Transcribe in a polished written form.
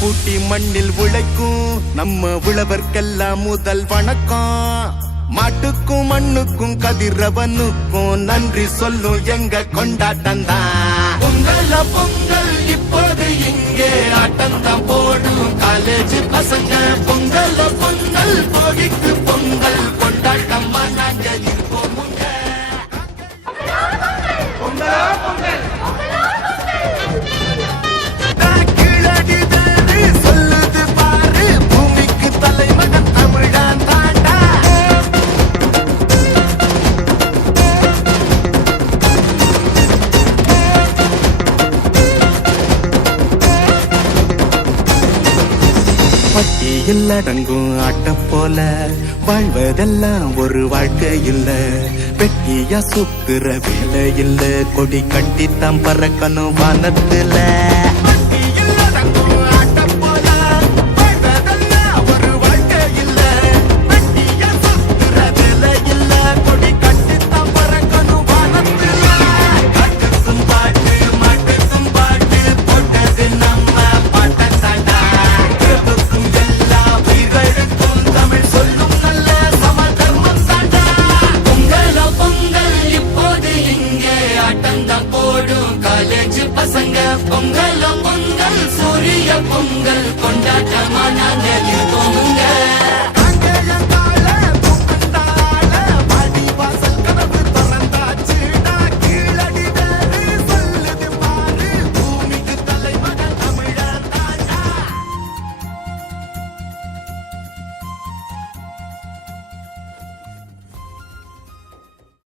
பூட்டி மண்ணில் உழைக்கும் நம்ம உழவர்க்கெல்லாம் முதல் வணக்கம். மாட்டுக்கும் மண்ணுக்கும் கதிரவனுக்கும் நன்றி சொல்லும் எங்க கொண்டாட்டம் தான். பொங்கல் பொங்கல் இப்போது இங்கே ஆட்டம்தான் போடும் காலேஜ் பசங்க. பொங்கல் பொங்கல் போகிக்கு பொங்கல் கொண்டாட்டமா நாங்க இருப்போம். சொல்லுது பாரு பூமிக்கு தலைமகன் தமிழான் தாண்டா. பட்டியில் அடங்கும் ஆட்ட போல வாழ்வதெல்லாம் ஒரு வாழ்க்கை இல்ல. வெட்டியா சுத்துற வேலை இல்ல, கொடி கட்டித்தான் பறக்கணும் வானத்துல.